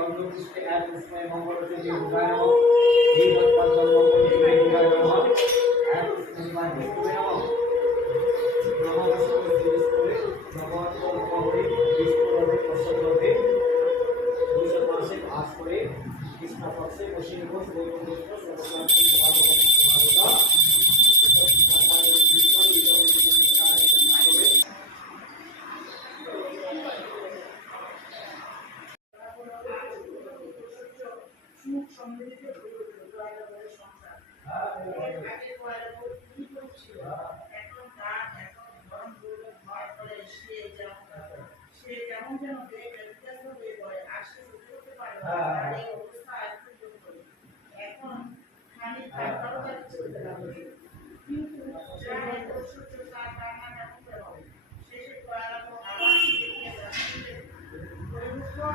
गंधपुष्पे पुष्पे मंगलचंडी भुगाय नमः दीपत्पद्म मंगलचंडी भुगाय नमः पुष्पनिर्माण विष्णुवे नमः नमस्ते विष्णुवे नमः ओम विष्णुवे प्रसन्नवे दूसरे मासे भास करे कृष्ण पक्षे मशीन को गोविंद को सर्वशांति समागम সে কেমন যেন দেখে হয়ে পড়ে আর সে করতে পারে